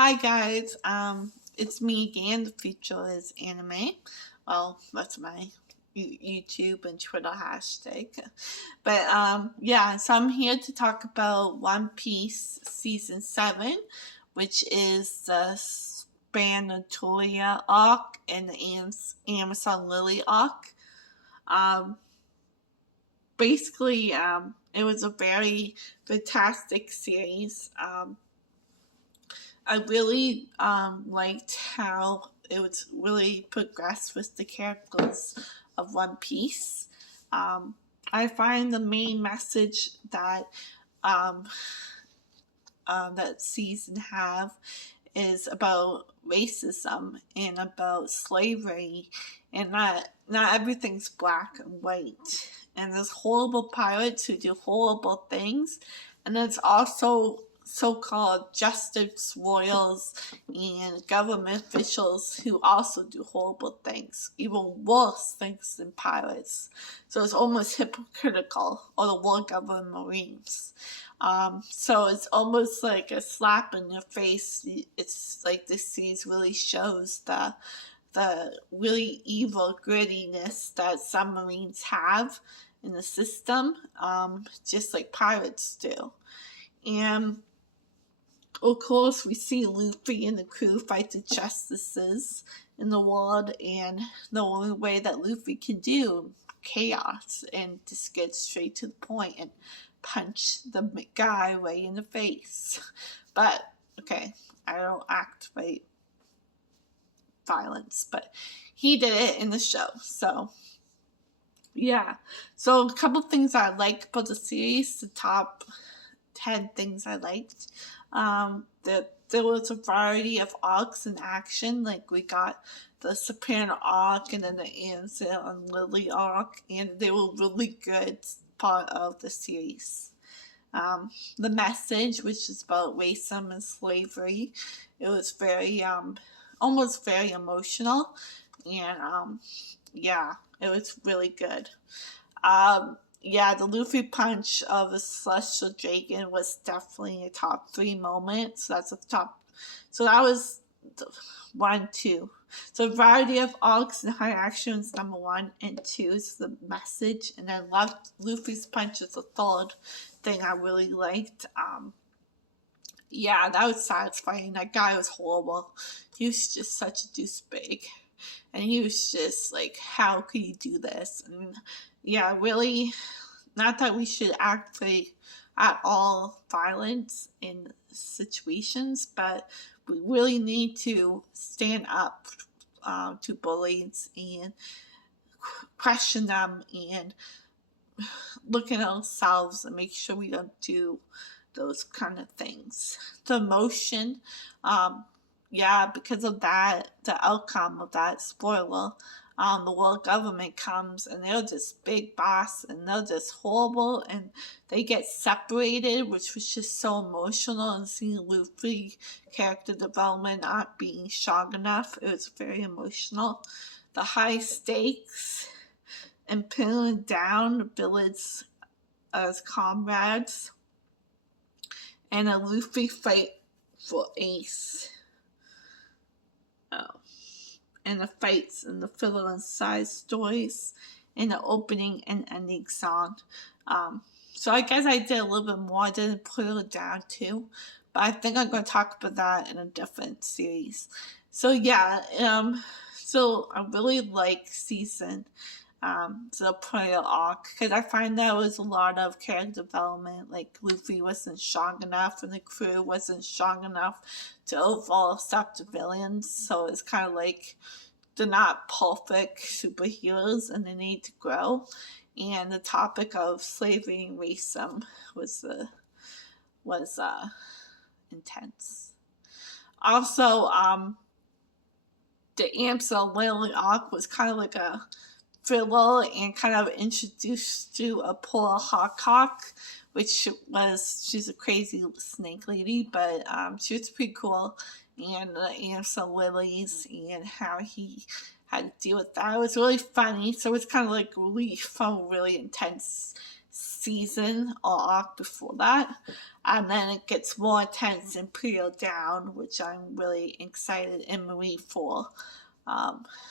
Hi guys, it's me again. The future is anime. Well, that's my YouTube and Twitter hashtag. But yeah, so I'm here to talk about One Piece season 7, which is the Spanatolia arc and the Amazon Lily arc. Um, basically, it was a very fantastic series. I really liked how it was really progressed with the characters of One Piece. Um, I find the main message that um, that season have is about racism and about slavery, and not everything's black and white. And there's horrible pirates who do horrible things, and there's also so-called justice royals and government officials who also do horrible things, even worse things than pirates. So it's almost hypocritical, or the war government marines. So it's almost like a slap in your face. It's like this series really shows the really evil grittiness that submarines have in the system, just like pirates do. And of course, we see Luffy and the crew fight the justices in the world, and the only way that Luffy can do chaos and just get straight to the point and punch the guy right in the face. But okay, I don't activate violence, but he did it in the show. So yeah, so a couple things I like about the series, the top 10 things I liked. There was a variety of arcs in action. Like we got the Soprano arc and then the Ansel and Lily arc, and they were really good part of the series. The message, which is about racism and slavery, it was very almost very emotional, and yeah, it was really good. Yeah, the Luffy punch of the Celestial Dragon was definitely a top 3 moment. So that's a top. So that was 1, 2. So variety of arcs and high actions, number 1 and 2 is the message, and I loved Luffy's punch as the third thing I really liked. Yeah, that was satisfying. That guy was horrible. He was just such a douchebag. And he was just like, how could you do this? And yeah, really, not that we should activate at all violence in situations, but we really need to stand up to bullies and question them and look at ourselves and make sure we don't do those kind of things. The emotion, yeah, because of that, the outcome of that spoiler, the world government comes and they're just big boss and they're just horrible and they get separated, which was just so emotional. And seeing Luffy character development not being strong enough, it was very emotional. The high stakes and pinning down the villains as comrades, and a Luffy fight for Ace. Oh. And the fights and the filler and side stories and the opening and ending song. So I guess I did a little bit more. I didn't put it down too, but I think I'm going to talk about that in a different series. So yeah, so I really like season the Prayer arc, because I find that was a lot of character development. Like Luffy wasn't strong enough and the crew wasn't strong enough to overall accept the villains, so it's kind of like they're not perfect superheroes and they need to grow. And the topic of slavery and racism was intense. Also, the Amsel Lily arc was kind of like a thriller and kind of introduced to a poor Hawk, which was, she's a crazy snake lady, but she was pretty cool. And the Amsel Lilies and how he had to deal with that. It was really funny. So it's kind of like relief from a really intense season or arc before that, and then it gets more intense in Imperial Down, which I'm really excited in Marie for.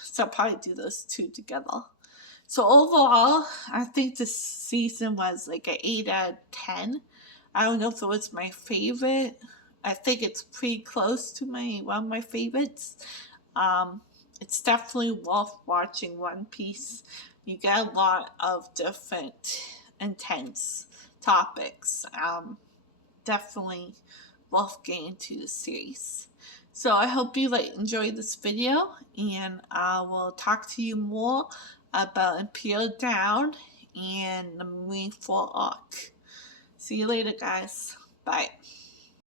So I'll probably do those two together. So overall, I think this season was like an 8 out of 10. I don't know if it was my favorite. I think it's pretty close to one of my favorites. It's definitely worth watching One Piece. You get a lot of different intense topics. Definitely worth getting to the series. So I hope you enjoyed this video, and I will talk to you more about Imperial Down and the Marineford arc. See you later, guys. Bye.